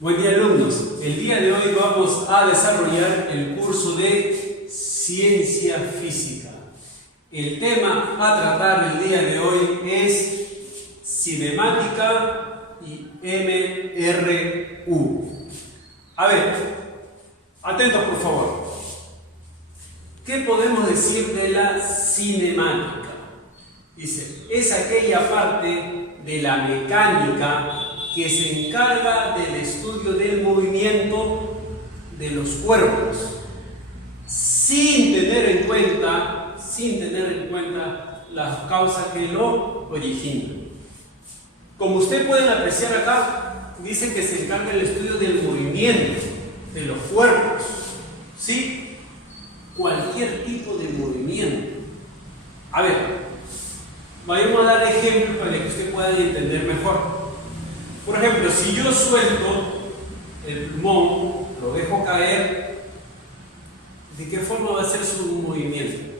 Buen día, alumnos. El día de hoy vamos a desarrollar el curso de Ciencia Física. El tema a tratar el día de hoy es cinemática y MRU. A ver, atentos por favor. ¿Qué podemos decir de la cinemática? Dice, es aquella parte de la mecánica que se encarga del estudio del movimiento de los cuerpos, sin tener en cuenta las causas que lo originan. Como ustedes pueden apreciar acá, dice que se encarga del estudio del movimiento de los cuerpos, ¿sí? Cualquier tipo de movimiento. A ver, vayamos a dar ejemplos para que ustedes puedan entender mejor. Por ejemplo, si yo suelto el plumón, lo dejo caer, ¿de qué forma va a ser su movimiento?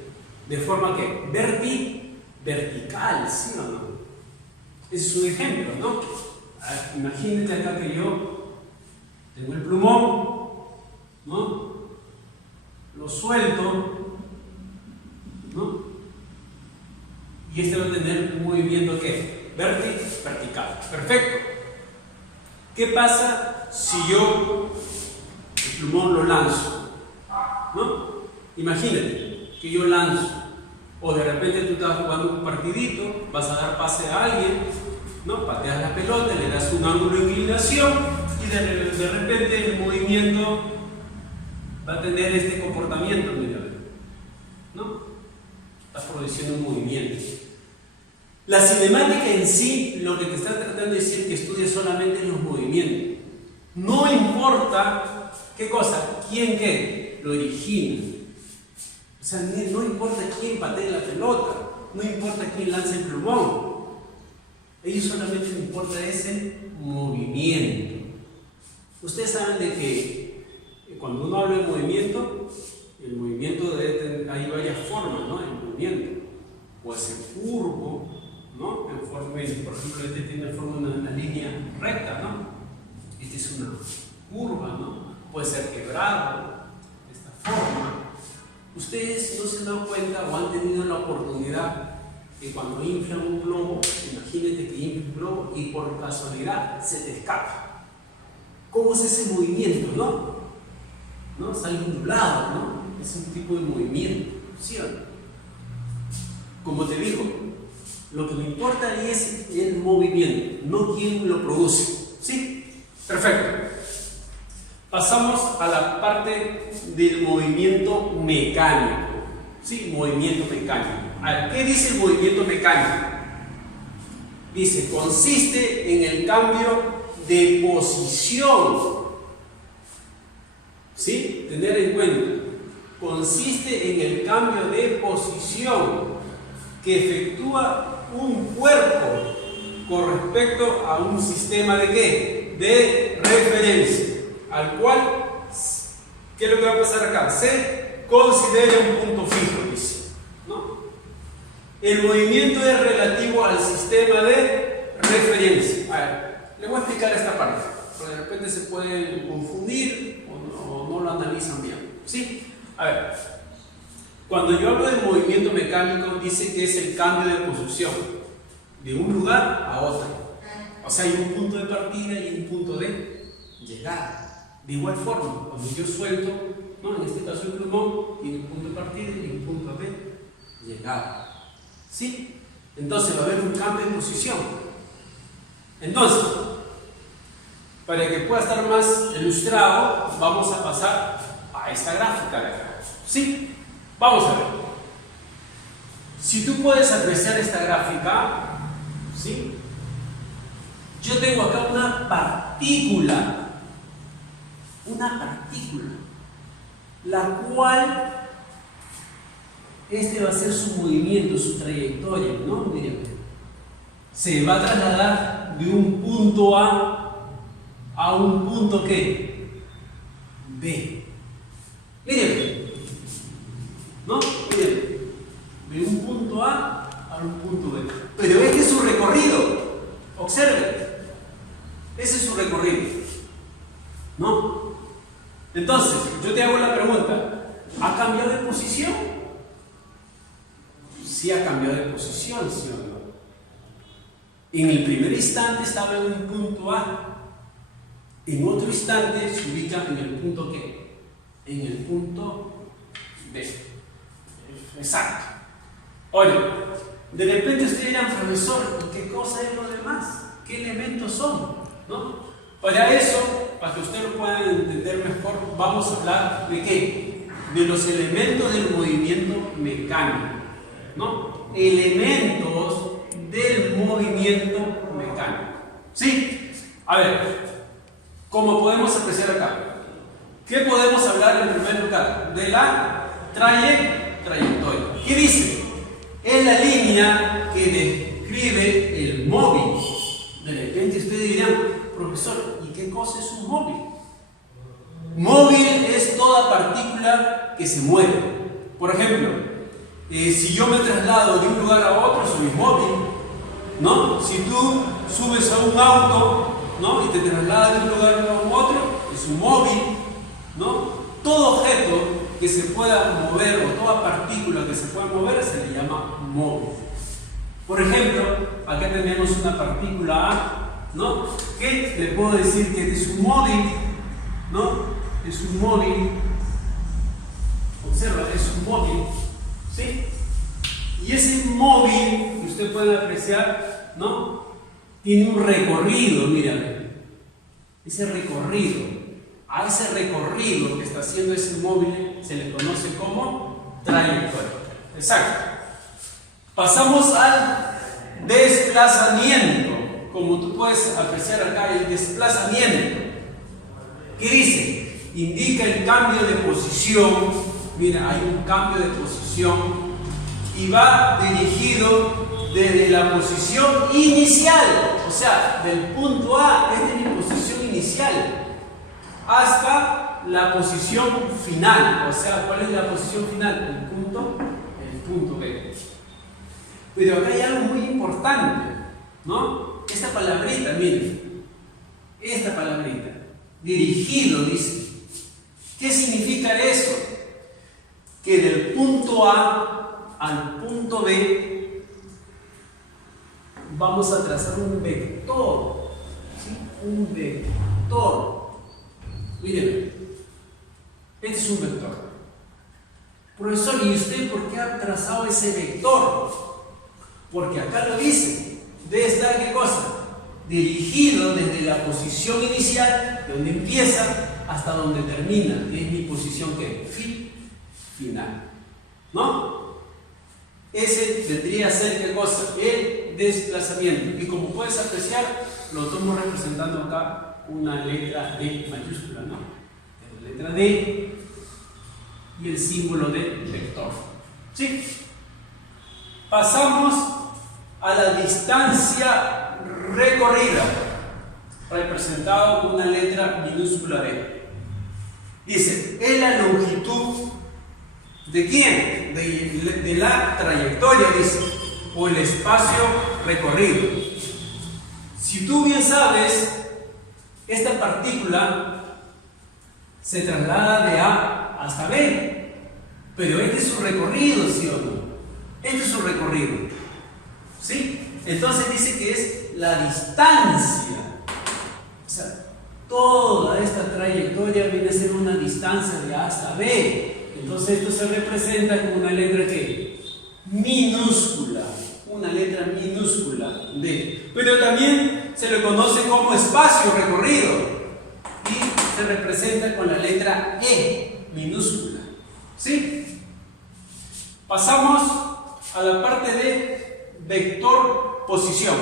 De forma que vertical, ¿sí o no? Ese es un ejemplo, ¿no? Imagínate acá que yo tengo el plumón, ¿no? Lo suelto, ¿no? Y este va a tener un movimiento ¿qué? Vertical. Perfecto. ¿Qué pasa si yo el plumón lo lanzo? ¿No? Imagínate que yo lanzo, o de repente tú estás jugando un partidito, vas a dar pase a alguien, ¿no? Pateas la pelota, le das un ángulo de inclinación y de repente el movimiento va a tener este comportamiento, mira, ¿no? Estás produciendo un movimiento. La cinemática en sí, lo que te está tratando de decir que estudia solamente los movimientos. No importa, ¿qué cosa? ¿Quién qué? Lo origina. O sea, no importa quién patee la pelota, no importa quién lance el plumón. A ellos solamente les importa ese movimiento. Ustedes saben de que cuando uno habla de movimiento, el movimiento debe tener, hay varias formas, ¿no? El movimiento puede ser curvo, ¿no? En forma, por ejemplo, este tiene forma de una línea recta, ¿no? Esta es una curva, ¿no? Puede ser quebrado, de esta forma. Ustedes no se han dado cuenta o han tenido la oportunidad que cuando inflan un globo, imagínate que infla un globo y por casualidad se te escapa. ¿Cómo es ese movimiento, no? Sale ondulado, ¿no? Es un tipo de movimiento, ¿sí o no? Como te digo, lo que me importa es el movimiento, no quién lo produce. ¿Sí? Perfecto. Pasamos a la parte del movimiento mecánico. ¿Sí? Movimiento mecánico. A ver, ¿qué dice el movimiento mecánico? Dice, consiste en el cambio de posición. ¿Sí? Tener en cuenta. Consiste en el cambio de posición que efectúa un cuerpo con respecto a un sistema de ¿qué? De referencia, al cual, ¿qué es lo que va a pasar acá? Se considera un punto fijo, dice, ¿no? El movimiento es relativo al sistema de referencia. A ver, le voy a explicar esta parte, porque de repente se pueden confundir o no lo analizan bien, ¿sí? A ver, cuando yo hablo de movimiento mecánico, dice que es el cambio de posición de un lugar a otro. O sea, hay un punto de partida y un punto de llegada. De igual forma, cuando yo suelto, ¿no? En este caso el plumón, tiene un punto de partida y un punto de llegada. ¿Sí? Entonces va a haber un cambio de posición. Entonces, para que pueda estar más ilustrado, vamos a pasar a esta gráfica de acá. ¿Sí? Vamos a ver. Si tú puedes apreciar esta gráfica, ¿sí? Yo tengo acá una partícula, la cual este va a ser su movimiento, su trayectoria, ¿no? Miren, se va a trasladar de un punto A un punto ¿qué? B. Miren. ¿No? Miren, de un punto A un punto B. Pero este es su recorrido. Observen. Ese es su recorrido. ¿no? Entonces, yo te hago la pregunta, ¿ha cambiado de posición? Sí ha cambiado de posición, ¿sí o no? En el primer instante estaba en un punto A, en otro instante se ubica en el punto ¿qué? En el punto B. Exacto. Oye, de repente ustedes dirán, profesor, ¿y qué cosa es lo demás? ¿Qué elementos son? ¿No? Para eso, para que ustedes lo puedan entender mejor, vamos a hablar de ¿qué? De los elementos del movimiento mecánico, ¿no? Elementos del movimiento mecánico. ¿Sí? A ver, ¿cómo podemos apreciar acá? ¿Qué podemos hablar en primer lugar? De la trayectoria. ¿Qué dice? Es la línea que describe el móvil. De repente ustedes dirán, profesor, ¿y qué cosa es un móvil? Móvil es toda partícula que se mueve. Por ejemplo, si yo me traslado de un lugar a otro, soy móvil, ¿no? Si tú subes a un auto, ¿no? Y te trasladas de un lugar a otro, es un móvil, ¿no? Todo objeto que se pueda mover o toda partícula que se pueda mover se le llama móvil. Por ejemplo, acá tenemos una partícula A, ¿no? Que le puedo decir que es un móvil, ¿no? Es un móvil. Observa, es un móvil, ¿sí? Y ese móvil que usted puede apreciar, ¿no? Tiene un recorrido, mírame. Ese recorrido. A ese recorrido que está haciendo ese móvil se le conoce como trayectoria. Exacto. Pasamos al desplazamiento. Como tú puedes apreciar acá, el desplazamiento. ¿Qué dice? Indica el cambio de posición. Mira, hay un cambio de posición y va dirigido desde la posición inicial, o sea, del punto A, esta es mi posición inicial, hasta la posición final. O sea, ¿cuál es la posición final? El punto B. Pero acá hay algo muy importante, ¿no? Esta palabrita, miren, esta palabrita, dirigido, dice. ¿Qué significa eso? Que del punto A al punto B vamos a trazar un vector, ¿sí? Un vector. Miren, este es un vector. Profesor, ¿y usted por qué ha trazado ese vector? Porque acá lo dice, debe estar ¿qué cosa? Dirigido desde la posición inicial, de donde empieza, hasta donde termina, que es mi posición ¿qué? Final. ¿No? Ese vendría a ser ¿qué cosa? El desplazamiento. Y como puedes apreciar, lo estamos representando acá una letra D mayúscula, ¿no? La letra D y el símbolo de vector. ¿Sí? Pasamos a la distancia recorrida, representado con una letra minúscula D. Dice, es la longitud ¿de quién? De la trayectoria, dice, o el espacio recorrido. Si tú bien sabes, esta partícula se traslada de A hasta B, pero este es su recorrido, ¿sí o no? Este es su recorrido, ¿sí? Entonces dice que es la distancia. O sea, toda esta trayectoria viene a ser una distancia de A hasta B. Entonces esto se representa con una letra ¿qué? Minúscula, una letra minúscula D. Pero también se le conoce como espacio recorrido y se representa con la letra E minúscula. ¿Sí? Pasamos a la parte de vector posición.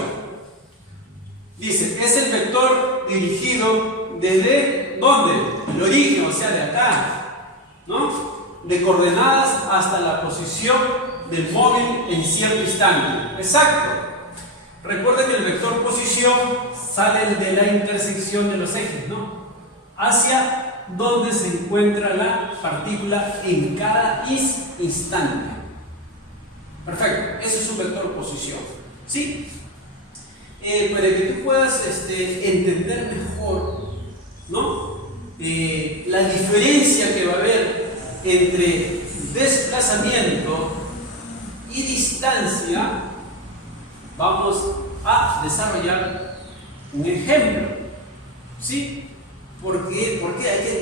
Dice, es el vector dirigido desde ¿dónde? El origen, o sea, de acá, ¿no? De coordenadas hasta la posición del móvil en cierto instante. Exacto. Recuerden que el vector posición sale de la intersección de los ejes, ¿no? Hacia donde se encuentra la partícula en cada instante. Perfecto. Ese es un vector posición. ¿Sí? Para que tú puedas entender mejor, ¿no? la diferencia que va a haber entre desplazamiento y distancia, vamos a desarrollar un ejemplo. ¿Sí? ¿Por qué?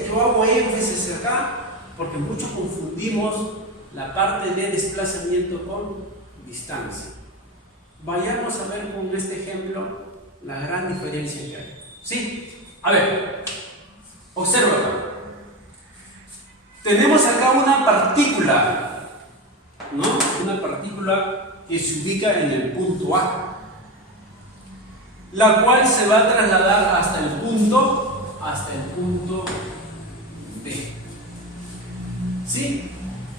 Yo hago énfasis acá, porque muchos confundimos la parte de desplazamiento con distancia. Vayamos a ver con este ejemplo la gran diferencia que hay. ¿Sí? A ver, observa acá. Tenemos acá una partícula, ¿no? Una partícula que se ubica en el punto A, la cual se va a trasladar hasta el punto B. ¿Sí?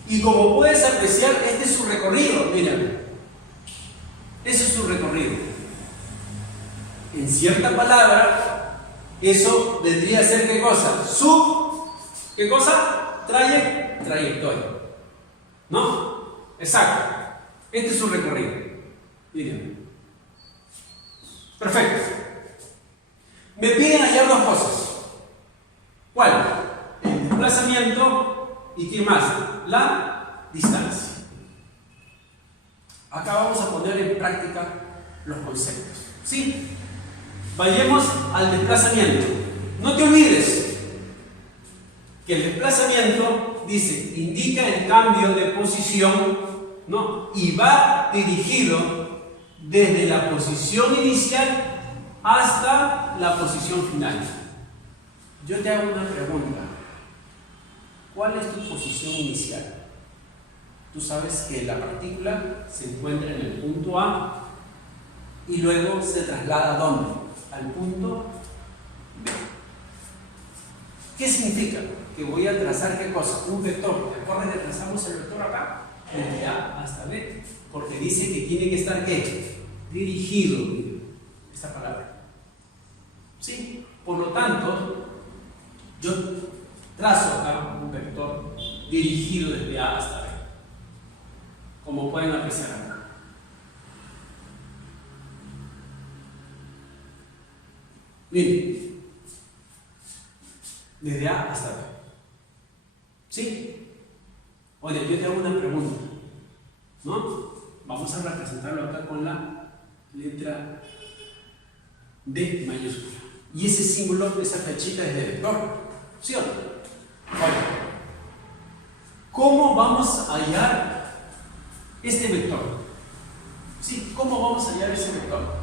Y como puedes apreciar, este es su recorrido, miren. Ese es su recorrido. En cierta palabra, eso vendría a ser ¿qué cosa? ¿Qué cosa? Trayectoria. ¿No? Exacto. Este es su recorrido. Miren. Perfecto. Me piden hallar dos cosas. ¿Cuál? El desplazamiento y ¿qué más? La distancia. Acá vamos a poner en práctica los conceptos. ¿Sí? Vayamos al desplazamiento. No te olvides que el desplazamiento dice, indica el cambio de posición, ¿no? Y va dirigido desde la posición inicial hasta la posición final. Yo te hago una pregunta. ¿Cuál es tu posición inicial? Tú sabes que la partícula se encuentra en el punto A y luego se traslada ¿a dónde? Al punto B. ¿Qué significa? Que voy a trazar ¿qué cosa? Un vector. ¿Recuerden que trazamos el vector acá? Desde A hasta B. Porque dice que tiene que estar ¿qué? Dirigido. Esta palabra. ¿Sí? Por lo tanto, yo trazo acá un vector dirigido desde A hasta B. Como pueden apreciar acá. Miren. Desde A hasta B. ¿Sí? Oye, yo te hago una pregunta. ¿No? Vamos a representarlo acá con la letra D mayúscula. Y ese símbolo, esa flechita es de vector. ¿Sí o no? Oye, ¿cómo vamos a hallar este vector? ¿Sí? ¿Cómo vamos a hallar ese vector?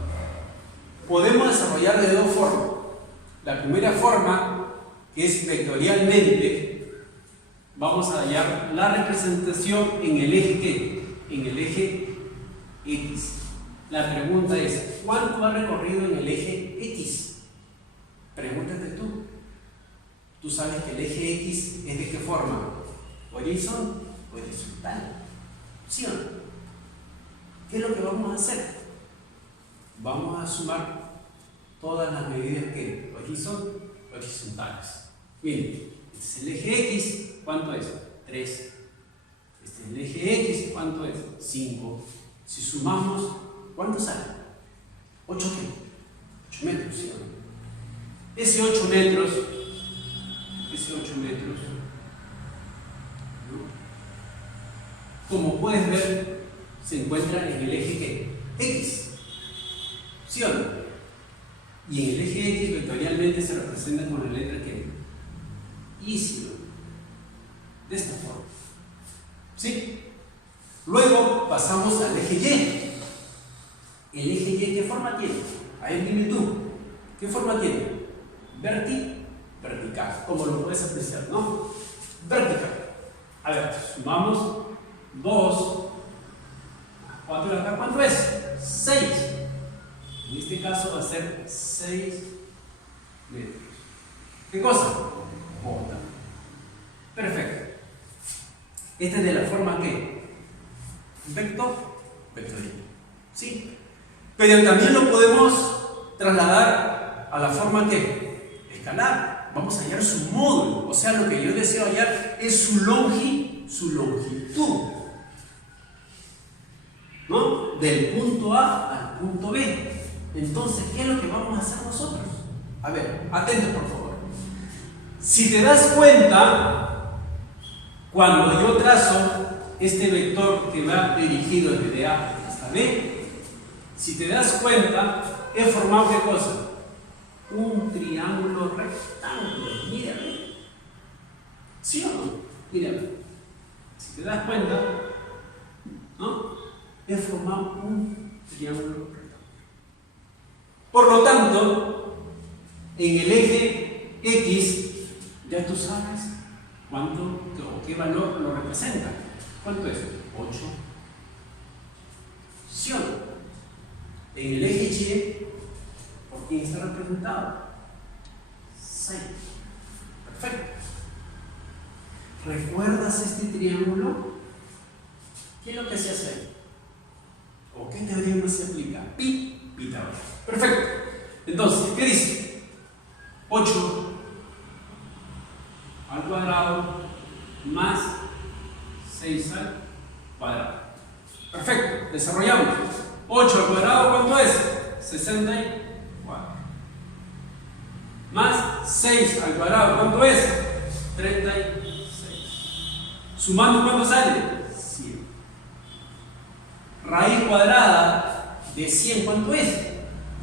Podemos desarrollar de dos formas. La primera forma, que es vectorialmente, vamos a hallar la representación en el eje ¿qué? En el eje X. La pregunta es, ¿cuánto ha recorrido en el eje X? Pregúntate tú. Tú sabes que el eje X es de qué forma, horizontal. ¿Sí o no? ¿Qué es lo que vamos a hacer? Vamos a sumar todas las medidas que horizontales. Bien, este es el eje X, ¿cuánto es? 3. Este es el eje X, ¿cuánto es? 5. Si sumamos, ¿cuánto sale? 8 qué? 8 metros, ¿sí o no? Ese 8 metros, ¿no? Como puedes ver, se encuentra en el eje ¿qué? X. ¿Sí o no? Y en el eje X vectorialmente se representa con la letra ¿qué? Y, ¿sí? De esta forma. ¿Sí? Luego pasamos al eje Y. ¿El eje Y qué forma tiene? Ahí dime tú. ¿Qué forma tiene? Vertical. Como lo puedes apreciar, ¿no? Vertical. A ver, sumamos 2. ¿Cuánto es? 6. En este caso va a ser 6 metros. ¿Qué cosa? J. Perfecto. Esta es de la forma que vectorial. ¿Sí? Pero también lo podemos trasladar a la forma que escalar. Vamos a hallar su módulo. O sea, lo que yo deseo hallar es su longitud. ¿No? Del punto A al punto B. Entonces, ¿qué es lo que vamos a hacer nosotros? A ver, atentos por favor. Si te das cuenta, cuando yo trazo este vector que va dirigido desde A hasta B, si te das cuenta, he formado ¿qué cosa? Un triángulo rectángulo. Mírame. ¿Sí o no? Mírame. Si te das cuenta, ¿no? He formado un triángulo rectángulo. Por lo tanto, en el eje X, ya tú sabes cuánto o qué valor lo representa. ¿Cuánto es? 8. ¿Sí o no? En el eje Y, ¿por quién está representado? 6. Perfecto. ¿Recuerdas este triángulo? ¿Qué es lo que se hace ahí? ¿O qué teorema se aplica? Pitágoras. Perfecto. Entonces, ¿qué dice? 8 al cuadrado más 6 al cuadrado. Perfecto. Desarrollamos. 8 al cuadrado, ¿cuánto es? 64. Más 6 al cuadrado, ¿cuánto es? 36. Sumando, ¿cuánto sale? 100. Raíz cuadrada de 100, ¿cuánto es?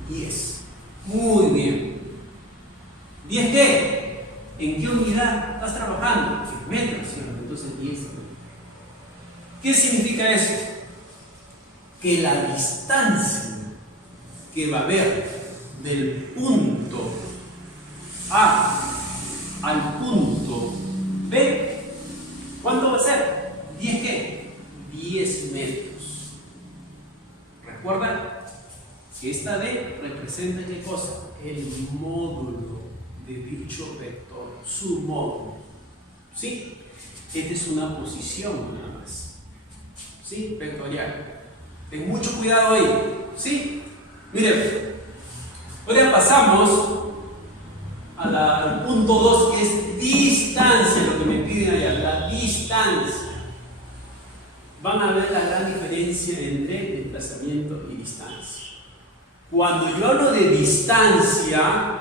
10. Muy bien. ¿10 qué? ¿En qué unidad estás trabajando? En metros, ¿cierto? Entonces 10. ¿Qué significa eso? Que la distancia que va a haber del punto A al punto B, ¿cuánto va a ser? ¿10 qué? 10 metros. Recuerda que esta D representa ¿qué cosa? El módulo de dicho vector, su módulo. ¿Sí? Esta es una posición nada más. ¿Sí? Vectorial. Ten mucho cuidado ahí. ¿Sí? Miren. Ahora pasamos al punto 2, que es distancia, lo que me piden allá, la distancia. Van a ver la gran diferencia entre desplazamiento y distancia. Cuando yo hablo de distancia,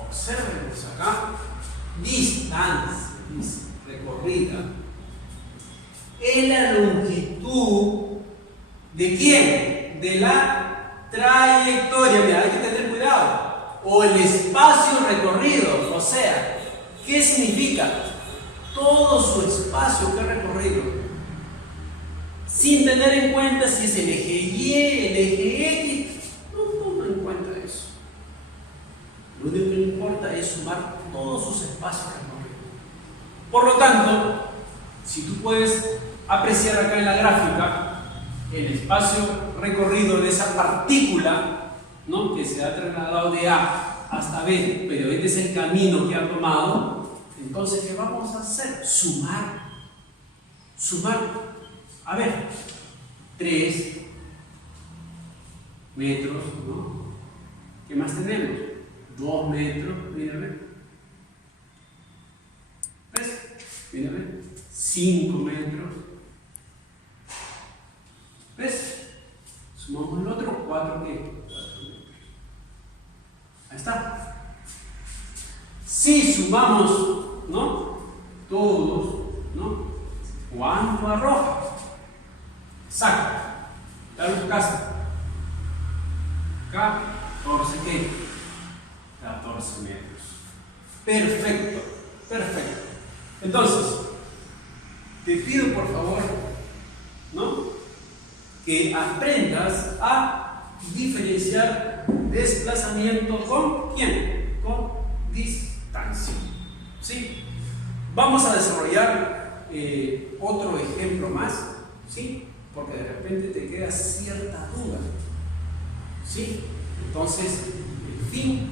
observemos acá, distancia, recorrida, es la longitud de quién? De la trayectoria. Mira, hay que tener cuidado. O el espacio recorrido, o sea, ¿qué significa? Todo su espacio que ha recorrido, sin tener en cuenta si es el eje Y, el eje X, no toma en cuenta eso. Lo único que le importa es sumar todos sus espacios recorridos. Por lo tanto, si tú puedes apreciar acá en la gráfica el espacio recorrido de esa partícula, ¿no?, que se ha trasladado de A hasta B, pero este es el camino que ha tomado, entonces ¿qué vamos a hacer? Sumar. A ver, 3 metros, ¿no? ¿Qué más tenemos? 2 metros, mírame. ¿Ves? Mírame. 5 metros. ¿Ves? Sumamos el otro, 4 ¿qué? 4 metros. Ahí está. Si sumamos, ¿no?, todos, ¿no?, ¿cuánto arroja? Saca. Dale tu casa. 14 ¿qué? 14 metros. Perfecto. Perfecto. Entonces, te pido por favor, ¿no?, que aprendas a diferenciar desplazamiento con ¿quién? Con distancia. ¿Sí? Vamos a desarrollar otro ejemplo más, ¿sí?, porque de repente te queda cierta duda. ¿Sí? Entonces, el fin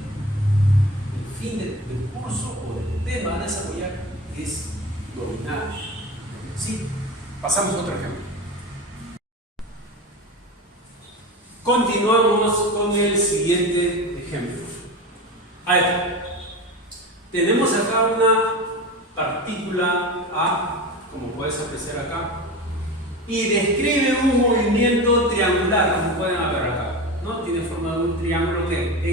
del curso o del tema a desarrollar es dominar. ¿Sí? Pasamos a otro ejemplo. Continuamos con el siguiente ejemplo. A ver, tenemos acá una partícula A, como puedes apreciar acá, y describe un movimiento triangular, como pueden ver acá, ¿no? Tiene forma de un triángulo que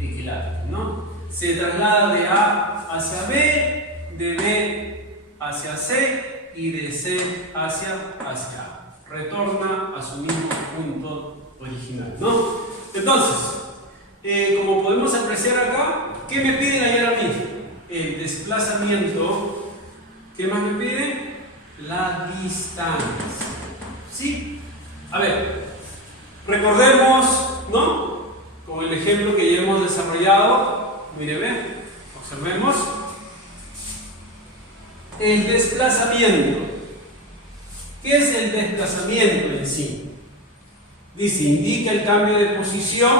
equilátero, ¿no? Se traslada de A hacia B, de B hacia C y de C hacia A. Retorna a su mismo punto original, ¿no? Entonces, como podemos apreciar acá, ¿qué me piden hallar a mí? El desplazamiento. ¿Qué más me piden? La distancia. ¿Sí? A ver, recordemos, ¿no? Con el ejemplo que ya hemos desarrollado, miren, ven, observemos. El desplazamiento. ¿Qué es el desplazamiento en sí? Dice, indica el cambio de posición,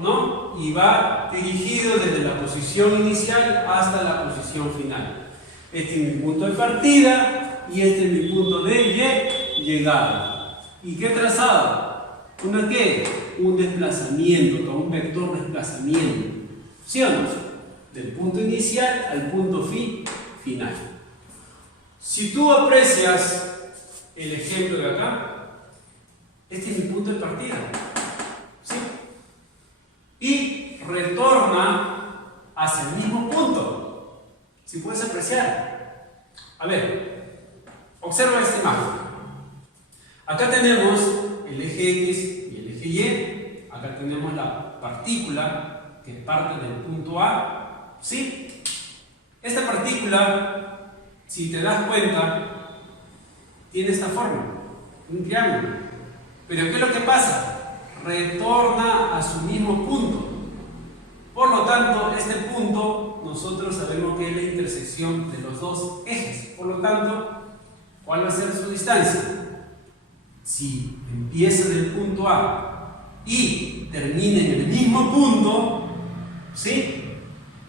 ¿no? Y va dirigido desde la posición inicial hasta la posición final. Este es mi punto de partida y este es mi punto de llegada. ¿Y qué trazado? ¿Una qué? Un desplazamiento, con un vector desplazamiento. ¿Sí o no? Del punto inicial al punto final. Si tú aprecias el ejemplo de acá, este es mi punto de partida. ¿Sí? Y retorna hacia el mismo punto. Si puedes apreciar. A ver, observa esta imagen. Acá tenemos el eje X y el eje Y. Acá tenemos la partícula que parte del punto A. ¿Sí? Esta partícula, si te das cuenta, tiene esta forma, un triángulo. Pero ¿qué es lo que pasa? Retorna a su mismo punto. Por lo tanto, este punto nosotros sabemos que es la intersección de los dos ejes. Por lo tanto, ¿cuál va a ser su distancia? Si empieza del punto A y termina en el mismo punto, ¿sí?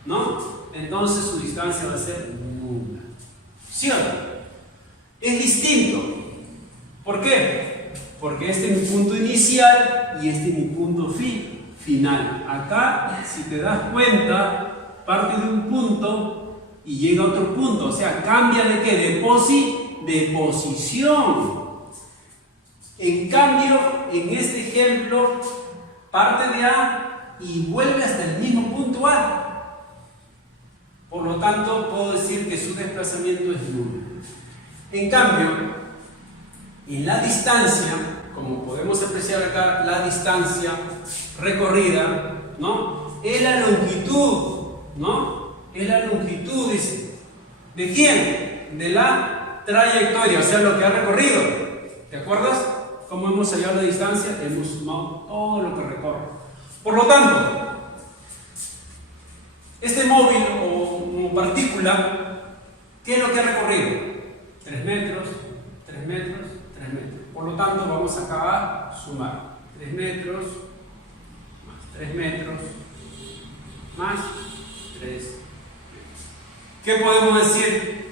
¿No? Entonces su distancia va a ser nula. ¿Sí o no? Es distinto. ¿Por qué? Porque este es mi punto inicial y este es mi punto final. Acá, si te das cuenta, parte de un punto y llega a otro punto. O sea, cambia de qué? De posición. En cambio, en este ejemplo, parte de A y vuelve hasta el mismo punto A. Por lo tanto, puedo decir que su desplazamiento es nulo. En cambio, en la distancia, como podemos apreciar acá, la distancia recorrida, ¿no? Es la longitud, ¿no? Es la longitud, dice. ¿De quién? De la trayectoria, o sea, lo que ha recorrido. ¿Te acuerdas? ¿Cómo hemos hallado la distancia? Hemos sumado todo lo que recorre. Por lo tanto, este móvil o partícula, ¿qué es lo que ha recorrido? 3 metros, 3 metros, 3 metros. Por lo tanto, vamos acá a sumar 3 metros, más 3 metros, más 3 metros. ¿Qué podemos decir?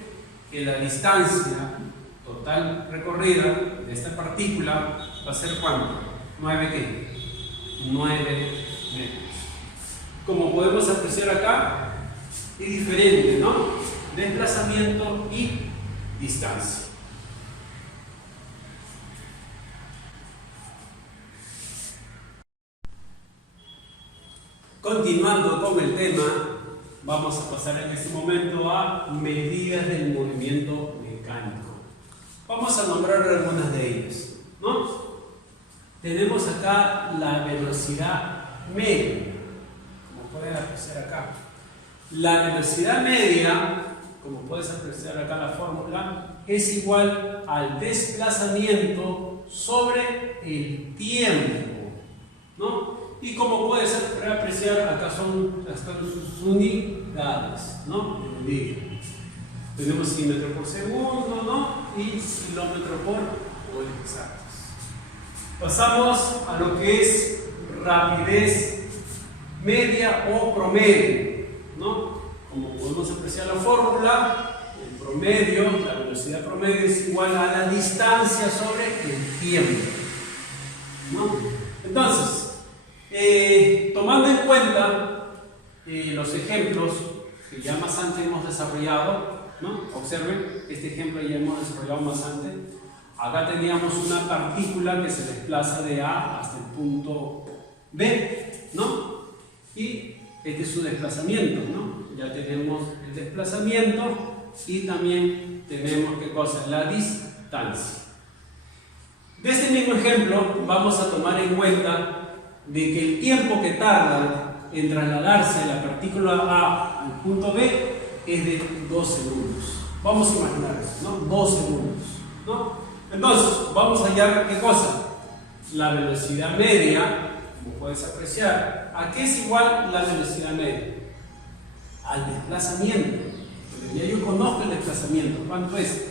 Que la distancia total recorrida de esta partícula va a ser ¿cuánto? 9 ¿qué? 9 metros. Como podemos apreciar acá, es diferente, ¿no? Desplazamiento y distancia. Continuando con el tema, vamos a pasar en este momento a medidas del movimiento mecánico. Vamos a nombrar algunas de ellas, ¿no? Tenemos acá la velocidad media, como pueden apreciar acá. La velocidad media, como puedes apreciar acá la fórmula, es igual al desplazamiento sobre el tiempo, ¿no? Y como puedes apreciar, acá están sus unidades, ¿no? Tenemos kilómetro por segundo, ¿no? Y kilómetro por hora exactos. Pasamos a lo que es rapidez media o promedio, ¿no? Como podemos apreciar la fórmula, el promedio, la velocidad promedio es igual a la distancia sobre el tiempo, ¿no? Entonces, tomando en cuenta los ejemplos que ya más antes hemos desarrollado, ¿no? Observen, este ejemplo ya hemos desarrollado más antes. Acá teníamos una partícula que se desplaza de A hasta el punto B, ¿no? Y este es su desplazamiento, ¿no? Ya tenemos el desplazamiento y también tenemos, ¿qué cosa? La distancia. De este mismo ejemplo vamos a tomar en cuenta de que el tiempo que tarda en trasladarse de la partícula A al punto B es de 2 segundos. Vamos a imaginar eso, ¿no? 2 segundos, ¿no? Entonces, vamos a hallar, ¿qué cosa? La velocidad media, como puedes apreciar. ¿A qué es igual la velocidad media? Al desplazamiento. Ya yo conozco el desplazamiento. ¿Cuánto es?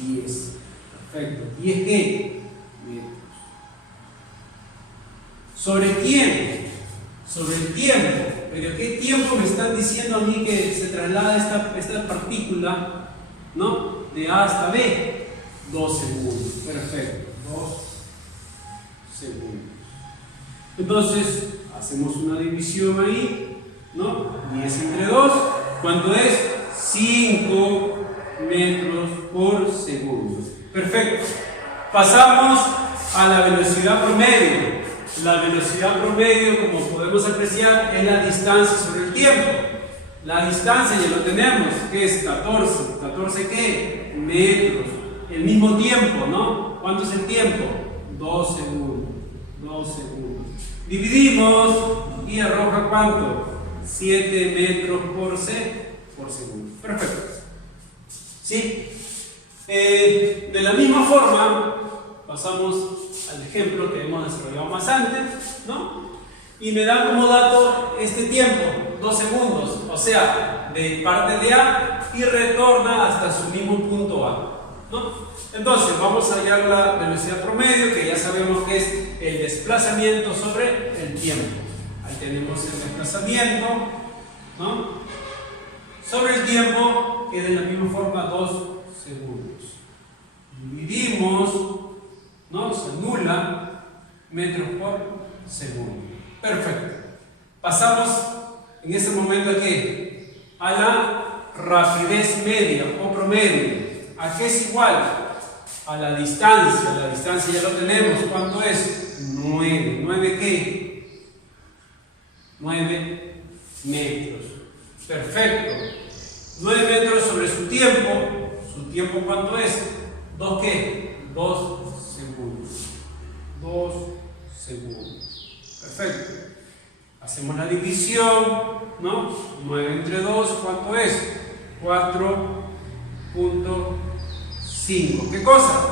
10. Perfecto. ¿10 qué? Metros. ¿Sobre quién? Sobre el tiempo. ¿Pero qué tiempo me están diciendo a mí que se traslada esta partícula, ¿no? De A hasta B? 2 segundos. Perfecto. 2 segundos. Entonces, hacemos una división ahí, ¿no? 10 entre 2, ¿cuánto es? 5 metros por segundo. Perfecto. Pasamos a la velocidad promedio. La velocidad promedio, como podemos apreciar, es la distancia sobre el tiempo. La distancia ya lo tenemos, que es 14. ¿14 qué? Metros. El mismo tiempo, ¿no? ¿Cuánto es el tiempo? 2 segundos. 2 segundos. Dividimos y arroja ¿cuánto? 7 metros por segundo. Perfecto. ¿Sí? De la misma forma, pasamos al ejemplo que hemos desarrollado más antes, ¿no? Y me da como dato este tiempo, 2 segundos, o sea, de parte de A y retorna hasta su mismo punto A, ¿no? Entonces, vamos a hallar la velocidad promedio, que ya sabemos que es el desplazamiento sobre el tiempo. Ahí tenemos el desplazamiento, ¿no? Sobre el tiempo, que de la misma forma 2 segundos. Dividimos, ¿no? Se anula metros por segundo. Perfecto. Pasamos en este momento ¿a qué? A la rapidez media o promedio. ¿A qué es igual? A la distancia. La distancia ya lo tenemos. ¿Cuánto es? 9. ¿9 qué? 9 metros. Perfecto. 9 metros sobre su tiempo. ¿Su tiempo cuánto es? 2 qué? 2 segundos. 2 segundos. Perfecto. Hacemos la división, ¿no? 9 entre 2, ¿cuánto es? 4.5. ¿Qué cosa?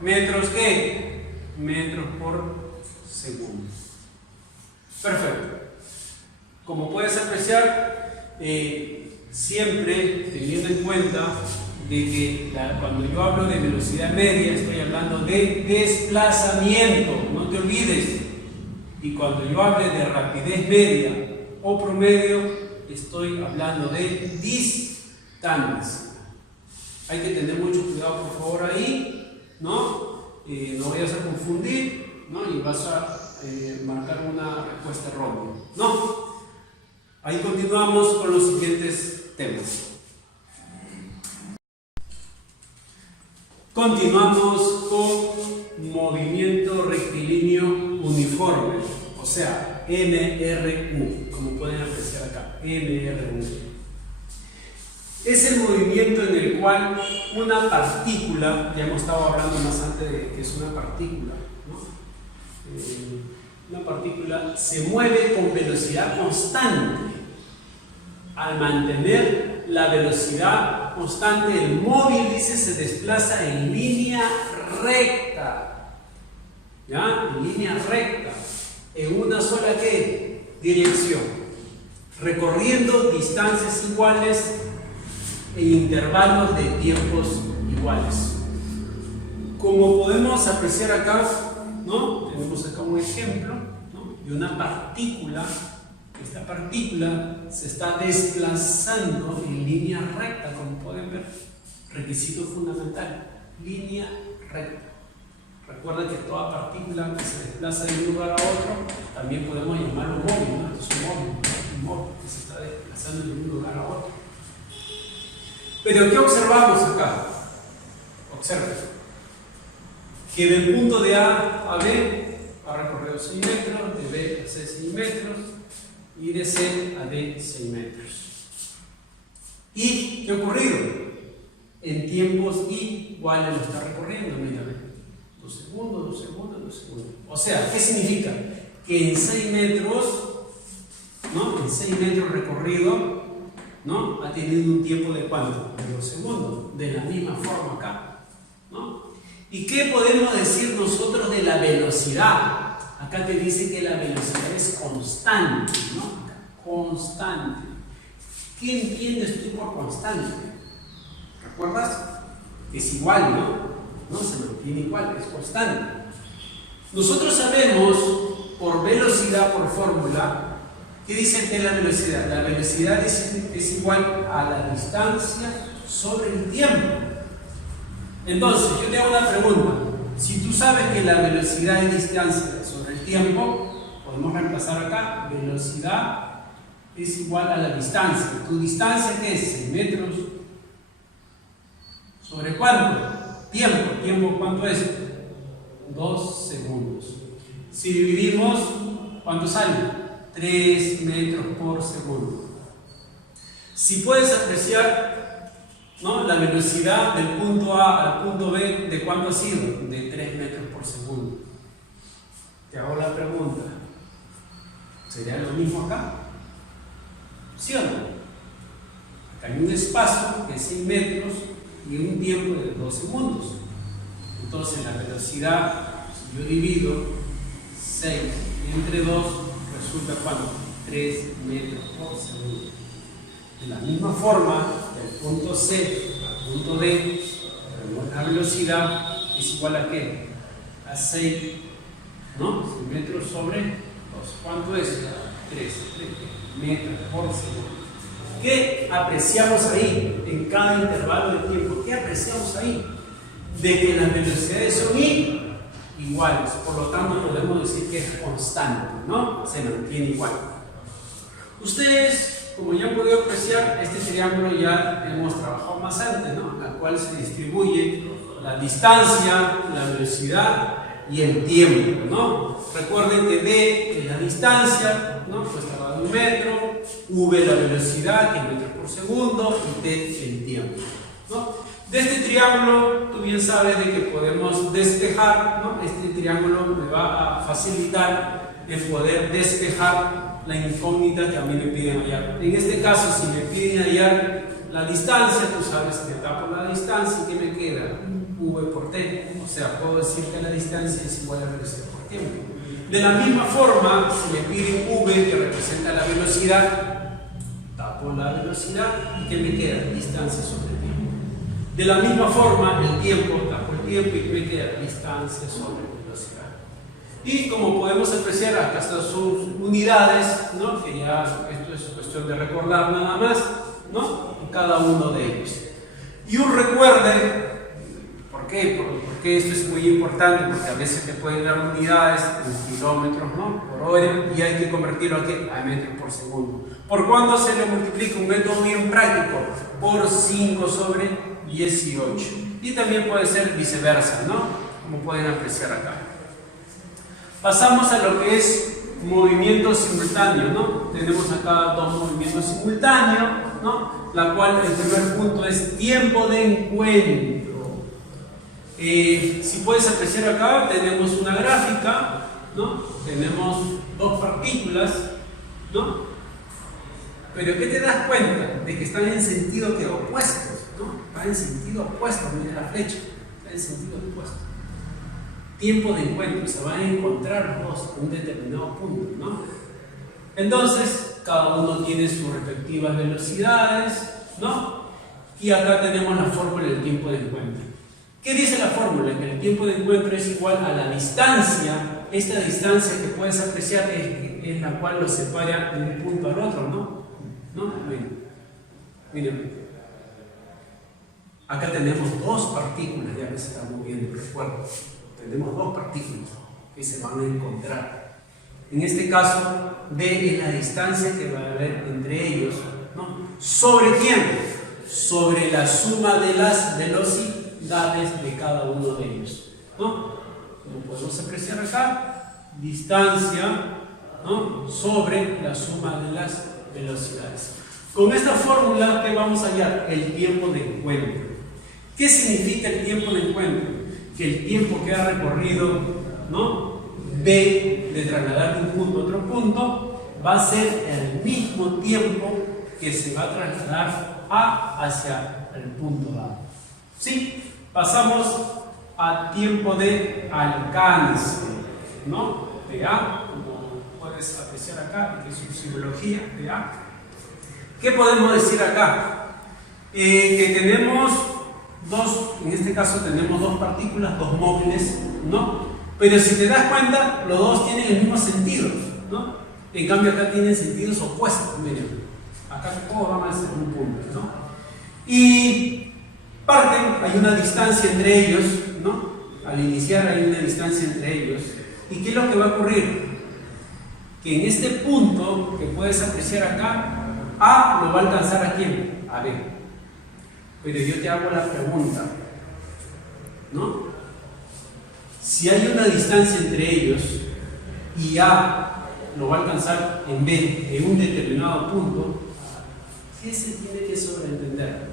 ¿Metros qué? Metros por segundo. Perfecto. Como puedes apreciar, siempre teniendo en cuenta de que cuando yo hablo de velocidad media estoy hablando de desplazamiento, no te olvides. Y cuando yo hable de rapidez media o promedio, estoy hablando de distancia. Hay que tener mucho cuidado, por favor, ahí, ¿no? No vayas a confundir, ¿no? Y vas a marcar una respuesta errónea, ¿no? Ahí continuamos con los siguientes temas. Continuamos con movimiento rectilíneo uniforme, o sea, MRU, como pueden apreciar acá, MRU. Es el movimiento en el cual una partícula, ya hemos estado hablando más antes de que es una partícula, ¿no? Una partícula se mueve con velocidad constante. Al mantener la velocidad constante, el móvil, dice, se desplaza en línea recta. ¿Ya? En línea recta. En una sola ¿qué? Dirección. Recorriendo distancias iguales en intervalos de tiempos iguales. Como podemos apreciar acá, ¿no? Tenemos acá un ejemplo, ¿no? De una partícula. Esta partícula se está desplazando en línea recta, como pueden ver. Requisito fundamental, línea recta. Recuerda que toda partícula que se desplaza de un lugar a otro, también podemos llamarlo móvil, ¿no? Es un móvil que se está desplazando de un lugar a otro. Pero ¿qué observamos acá? Observen que del punto de A a B ha recorrido 6 metros, de B a C 6 metros, y de C a D 6 metros. ¿Y qué ha ocurrido? En tiempos iguales lo está recorriendo, mírame. 2 segundos, 2 segundos, 2 segundos. O sea, ¿qué significa? Que en 6 metros, ¿no? En 6 metros recorrido, ¿no? Ha tenido un tiempo de ¿cuánto? De 2 segundos. De la misma forma acá, ¿no? ¿Y qué podemos decir nosotros de la velocidad? Acá te dice que la velocidad es constante, ¿no? Constante. ¿Qué entiendes tú por constante? ¿Recuerdas? Es igual, ¿no? No se mantiene igual, es constante. Nosotros sabemos por velocidad, por fórmula, ¿qué dicen de la velocidad? La velocidad es igual a la distancia sobre el tiempo. Entonces, yo te hago una pregunta. Si tú sabes que la velocidad es distancia sobre el tiempo, podemos reemplazar acá, velocidad es igual a la distancia. ¿Tu distancia qué es? 6 metros. ¿Sobre cuánto? Tiempo. ¿Tiempo cuánto es? 2 segundos. Si dividimos, ¿cuánto sale? 3 metros por segundo. Si puedes apreciar, ¿no?, la velocidad del punto A al punto B, ¿de cuánto ha sido? De 3 metros por segundo. Te hago la pregunta. ¿Sería lo mismo acá? ¿Sí o no? Acá hay un espacio de 6 metros y un tiempo de 2 segundos. Entonces la velocidad, si yo divido 6 entre 2, resulta ¿cuánto? 3 metros por segundo. De la misma forma, del punto C al punto D, la velocidad es igual a ¿qué? A 6, ¿no? 6 metros sobre 2. ¿Cuánto es? 3 metros por segundo. ¿Qué apreciamos ahí en cada intervalo de tiempo? ¿Qué apreciamos ahí? De que las velocidades son iguales, por lo tanto podemos decir que es constante, ¿no? Se mantiene igual. Ustedes, como ya han podido apreciar, este triángulo ya hemos trabajado más antes, ¿no? Al cual se distribuye la distancia, la velocidad y el tiempo, ¿no? Recuerden que D es la distancia, ¿no? Pues estaba de 1 metro, V la velocidad, que es metros por segundo, y T el tiempo, ¿no? De este triángulo, tú bien sabes de que podemos despejar, ¿no? Este triángulo me va a facilitar el poder despejar la incógnita que a mí me piden hallar. En este caso, si me piden hallar la distancia, tú sabes que tapo la distancia y ¿qué me queda? V por T. O sea, puedo decir que la distancia es igual a la velocidad por tiempo. De la misma forma, si me piden V, que representa la velocidad, tapo la velocidad y ¿qué me queda? Distancia sobre el tiempo. De la misma forma, el tiempo, tapo el tiempo y me queda distancia sobre velocidad. Y como podemos apreciar, acá están sus unidades, ¿no? Que ya esto es cuestión de recordar nada más, ¿no? Cada uno de ellos. Y un recuerde, ¿por qué? Porque esto es muy importante, porque a veces te pueden dar unidades en kilómetros, ¿no?, por hora, y hay que convertirlo aquí a metros por segundo. ¿Por cuándo se le multiplica? Un método bien práctico, por 5 sobre 18. Y también puede ser viceversa, ¿no?, como pueden apreciar acá. Pasamos a lo que es movimiento simultáneo, ¿no? Tenemos acá 2 movimientos simultáneos, ¿no? La cual el primer punto es tiempo de encuentro. Si puedes apreciar acá, tenemos una gráfica, ¿no? Tenemos 2 partículas, ¿no? Pero ¿qué te das cuenta? De que están en sentido opuestos, ¿no? Están en sentido opuesto, mira la flecha, está en sentido opuesto. Tiempo de encuentro, se van a encontrar los dos en un determinado punto, ¿no? Entonces, cada uno tiene sus respectivas velocidades, ¿no? Y acá tenemos la fórmula del tiempo de encuentro. ¿Qué dice la fórmula? Que el tiempo de encuentro es igual a la distancia. Esta distancia que puedes apreciar es la cual los separa de un punto al otro, ¿no? Miren. Acá tenemos 2 partículas, ya que se están moviendo, recuerdo. Tenemos 2 partículas que se van a encontrar. En este caso, D es la distancia que va a haber entre ellos, ¿no? ¿Sobre quién? Sobre la suma de las velocidades de cada uno de ellos, ¿no? Como podemos apreciar acá, distancia ¿no? Sobre la suma de las velocidades. Con esta fórmula, ¿qué vamos a hallar? El tiempo de encuentro. ¿Qué significa el tiempo de encuentro? Que el tiempo que ha recorrido, ¿no? B, de trasladar de un punto a otro punto, va a ser el mismo tiempo que se va a trasladar A hacia el punto A. ¿Sí? Pasamos a tiempo de alcance, ¿no? De A, como puedes apreciar acá, que es su simbología de A. ¿Qué podemos decir acá? Que tenemos en este caso tenemos dos partículas, dos móviles, ¿no? Pero si te das cuenta, los dos tienen el mismo sentido, ¿no? En cambio acá tienen sentidos opuestos, miren. Acá todos van a ser un punto, ¿no? Y parten, hay una distancia entre ellos, ¿no? Al iniciar hay una distancia entre ellos. ¿Y qué es lo que va a ocurrir? Que en este punto que puedes apreciar acá, A lo va a alcanzar ¿a quién? A B. Pero yo te hago la pregunta, ¿no? Si hay una distancia entre ellos y A lo va a alcanzar en B en un determinado punto, ¿qué se tiene que sobreentender?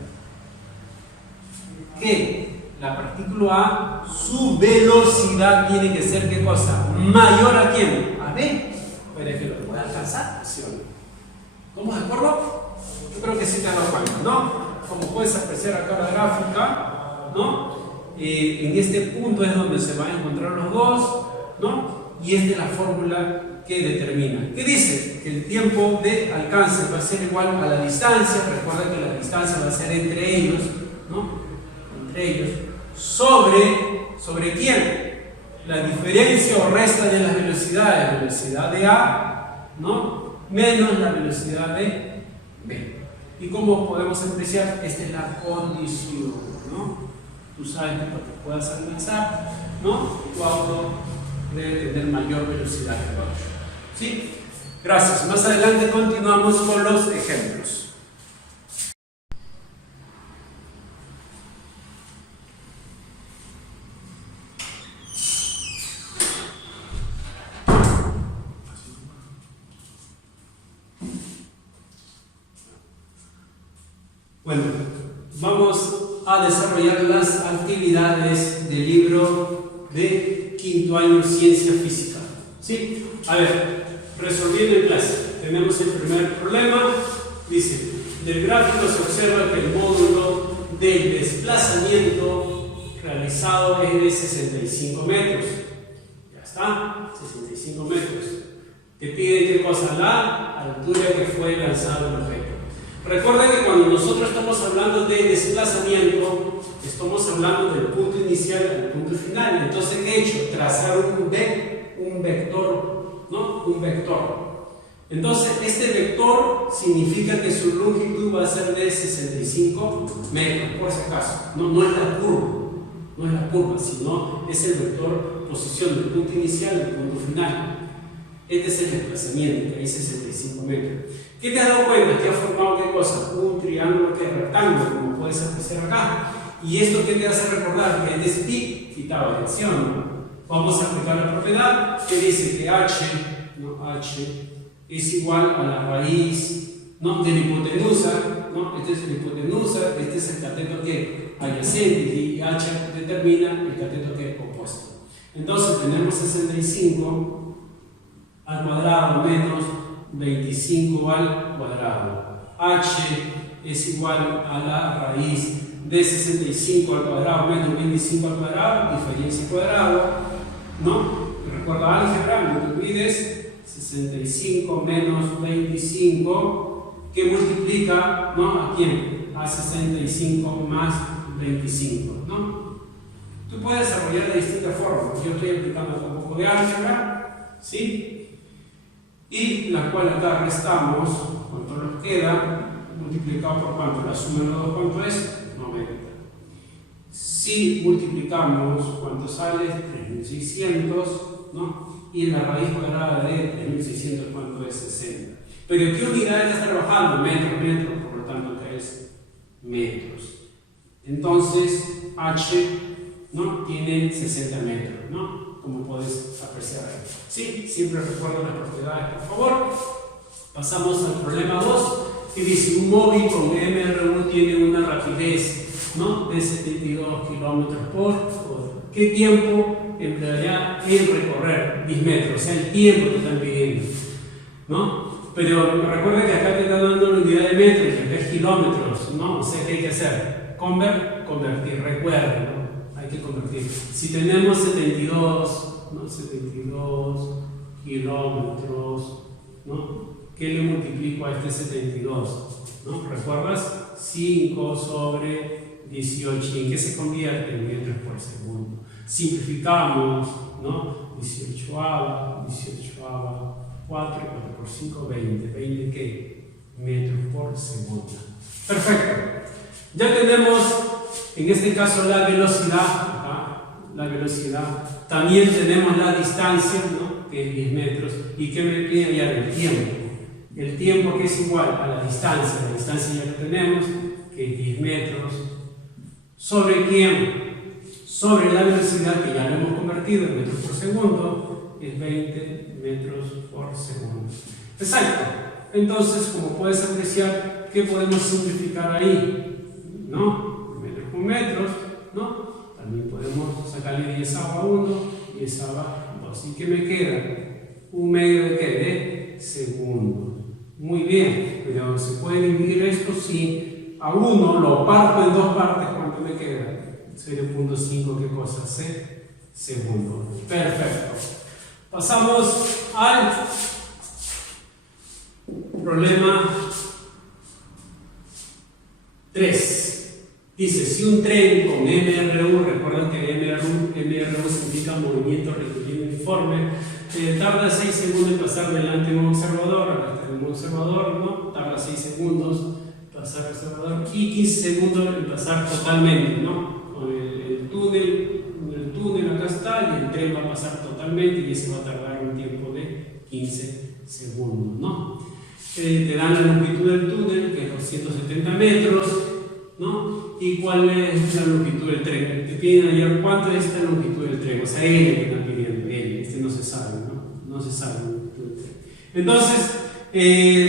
Que la partícula A, su velocidad tiene que ser ¿qué cosa? Mayor ¿a quién? A B, para que lo pueda alcanzar, ¿sí o no? ¿Estamos de acuerdo? Yo creo que sí te has dado cuenta, ¿no? Como puedes apreciar acá la gráfica, ¿no? En este punto es donde se van a encontrar los dos, ¿no? Y esta es la fórmula que determina. ¿Qué dice? Que el tiempo de alcance va a ser igual a la distancia. Recuerda que la distancia va a ser entre ellos, ¿no? Entre ellos. ¿Sobre quién? La diferencia o resta de las velocidades. Velocidad de A, ¿no? Menos la velocidad de B. ¿Y cómo podemos apreciar? Esta es la condición, ¿no? Tú sabes que para que puedas alcanzar, ¿no? Tu auto debe tener mayor velocidad que el otro. ¿Sí? Gracias. Más adelante continuamos con los ejemplos. Bueno, vamos a desarrollar las actividades del libro de quinto año Ciencia Física. ¿Sí? A ver, resolviendo en clase, tenemos el primer problema. Dice, del gráfico se observa que el módulo del desplazamiento realizado es de 65 metros. Ya está, 65 metros. Te pide qué cosa, la altura que fue lanzado el objeto. Recuerda que cuando nosotros estamos hablando de desplazamiento, estamos hablando del punto inicial al punto final. Entonces, ¿qué he hecho? Trazar un vector, ¿no? Un vector. Entonces, este vector significa que su longitud va a ser de 65 metros, por si acaso. No es la curva, sino es el vector posición del punto inicial al punto final. Este es el desplazamiento, que hay 65 metros. ¿Qué te has dado cuenta? Que ha formado ¿qué cosa? Un triángulo que es rectángulo, como puedes apreciar acá. ¿Y esto qué te hace recordar? Que es pi, quita variación. Vamos a aplicar la propiedad que dice que h es igual a la raíz, ¿no? De la hipotenusa, ¿no? Esta es la hipotenusa, este es el cateto que adyacente y h determina el cateto que es opuesto. Entonces tenemos 65 al cuadrado menos 25 al cuadrado. H es igual a la raíz de 65 al cuadrado menos 25 al cuadrado, diferencia cuadrado, ¿no? Recuerda álgebra, no te olvides, 65 menos 25, que multiplica, ¿no? ¿A quién? A 65 más 25, ¿no? Tú puedes desarrollar de distintas formas. Yo estoy aplicando un poco de álgebra, ¿sí? Y la cual acá restamos, ¿cuánto nos queda? Multiplicado por cuánto, la suma de los dos, ¿cuánto es? 90. Si multiplicamos, ¿cuánto sale? 3600, ¿no? Y la raíz cuadrada de 3600, ¿cuánto es? 60. Pero ¿qué unidad está trabajando? Metros, por lo tanto, 3 metros. Entonces, H, ¿no? Tiene 60 metros, ¿no? Como puedes apreciar ahí. ¿Sí? Siempre recuerda las propiedades, por favor. Pasamos al problema 2, que dice un móvil con MR1 tiene una rapidez, ¿no?, de 72 km por hora. ¿Qué tiempo emplearía en recorrer 10 metros? O sea, el tiempo que están pidiendo, ¿no? Pero recuerda que acá te están dando la unidad de metros, y acá es kilómetros, ¿no? O sea, ¿qué hay que hacer? Convertir, recuerda, ¿no? Hay que convertir. Si tenemos 72 kilómetros, ¿no?, ¿qué le multiplico a este 72? ¿No? ¿Recuerdas? 5 sobre 18. ¿Y en qué se convierte? En metros por segundo. Simplificamos, ¿no? 18 ava, 4, 4 por 5, 20. ¿20 qué? Metros por segundo. Perfecto. Ya tenemos, en este caso, la velocidad. Acá, la velocidad. También tenemos la distancia, ¿no?, que es 10 metros. ¿Y qué me pide hallar? El tiempo. El tiempo, que es igual a la distancia ya que tenemos, que es 10 metros, ¿sobre quién? Sobre la velocidad, que ya lo hemos convertido en metros por segundo, es 20 metros por segundo. Exacto. Entonces, como puedes apreciar, ¿qué podemos simplificar ahí? ¿No? Metros por metros, ¿no? También podemos sacarle 10 a 1, 10 a 2. ¿Y qué me queda? ¿Un medio de qué? De segundo. Muy bien, pero se puede dividir esto si a 1 lo parto en 2 partes, ¿cuánto me queda? 0.5, ¿qué cosa? Segundo. Perfecto. Pasamos al problema 3. Dice, si un tren con MRU, recuerden que MRU significa movimiento rectilíneo uniforme, tarda 6 segundos en pasar delante de un observador, acá está un observador, ¿no? Tarda 6 segundos en pasar el observador y 15 segundos en pasar totalmente, ¿no? Con el túnel acá está, y el tren va a pasar totalmente y ese va a tardar un tiempo de 15 segundos, ¿no? Te dan la longitud del túnel, que es 270 metros, ¿no? ¿Y cuál es la longitud del tren? Te piden hallar cuánto es esta longitud del tren, o sea, L que están pidiendo, L, no se sabe, ¿no? No se sabe la longitud del tren. Entonces,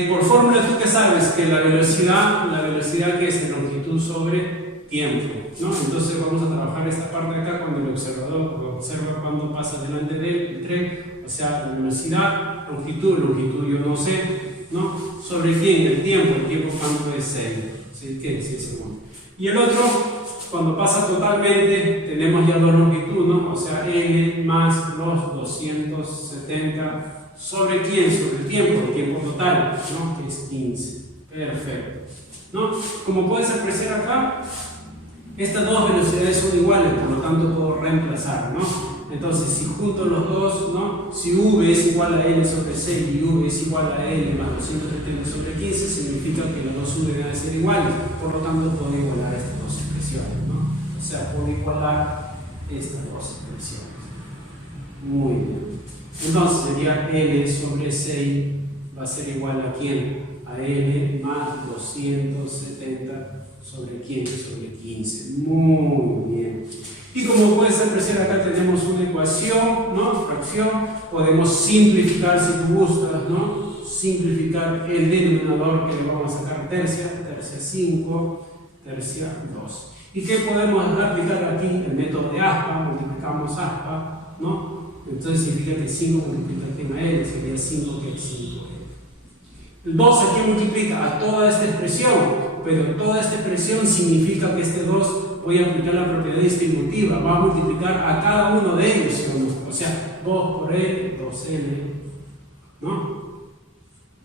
por fórmula tú que sabes que la velocidad que es longitud sobre tiempo, ¿no? Entonces vamos a trabajar esta parte de acá cuando el observador observa cuando pasa delante del tren, o sea, la velocidad, longitud yo no sé, ¿no? ¿Sobre quién? El tiempo cuánto es 6, ¿sí? ¿Qué? 6 segundos. Y el otro, cuando pasa totalmente, tenemos ya dos longitudes, ¿no? O sea, L más los 270, ¿sobre quién? Sobre el tiempo total, ¿no? Que es 15. Perfecto, ¿no? Como puedes apreciar acá, estas dos velocidades son iguales, por lo tanto puedo reemplazar, ¿no? Entonces, si junto los dos, ¿no? Si V es igual a L sobre 6 y V es igual a L más 270 sobre 15, significa que las dos V deben ser iguales, por lo tanto puedo igualar estas dos expresiones, ¿no? O sea, puedo igualar estas dos expresiones. Muy bien. Entonces sería L sobre 6 va a ser igual a ¿quién? A L más 270 sobre quién? Sobre 15. Muy bien. Y como puedes apreciar acá tenemos una ecuación, ¿no? Fracción. Podemos simplificar si tú gustas, ¿no? Simplificar el denominador que le vamos a sacar tercia 5, tercia 2. ¿Y qué podemos aplicar aquí? El método de aspa, multiplicamos aspa, ¿no? Entonces significa que 5 multiplica aquí a L, sería 5 que es 5. El 2 aquí multiplica a toda esta expresión, pero toda esta expresión significa que este 2 voy a aplicar la propiedad distributiva, va a multiplicar a cada uno de ellos, ¿sí o no? O sea, 2 por L, 2L, ¿no?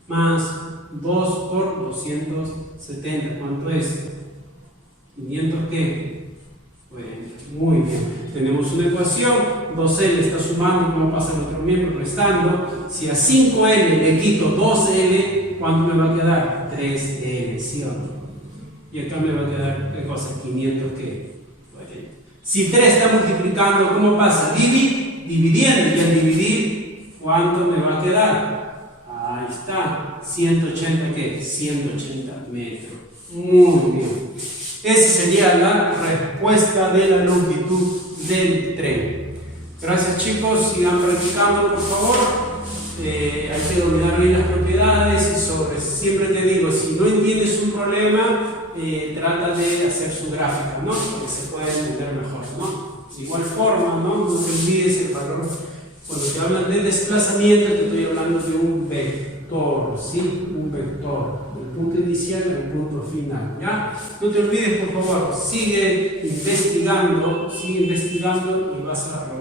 Más 2 por 270, ¿cuánto es? 500 ¿qué? Bueno, muy bien. Tenemos una ecuación, 2L está sumando, ¿cómo pasa el otro miembro? Restando. Si a 5L le quito 2L, ¿cuánto me va a quedar? 3L, ¿sí o no? Y acá me va a quedar, ¿qué cosa? 500 ¿qué? Bueno. Si 3 está multiplicando, ¿cómo pasa? Dividiendo, y al dividir, ¿cuánto me va a quedar? Ahí está, 180 ¿qué? 180 metros. Muy bien. Esa sería la respuesta de la longitud del tren. Gracias chicos, sigan practicando por favor. Hay que dominar bien las propiedades y siempre te digo, si no entiendes un problema, trata de hacer su gráfica, ¿no? Que se pueda entender mejor, ¿no? De igual forma, ¿no? No te olvides el valor. Cuando te hablan de desplazamiento, te estoy hablando de un vector, ¿sí? Un vector, el punto inicial y el punto final, ¿ya? No te olvides, por favor, sigue investigando y vas a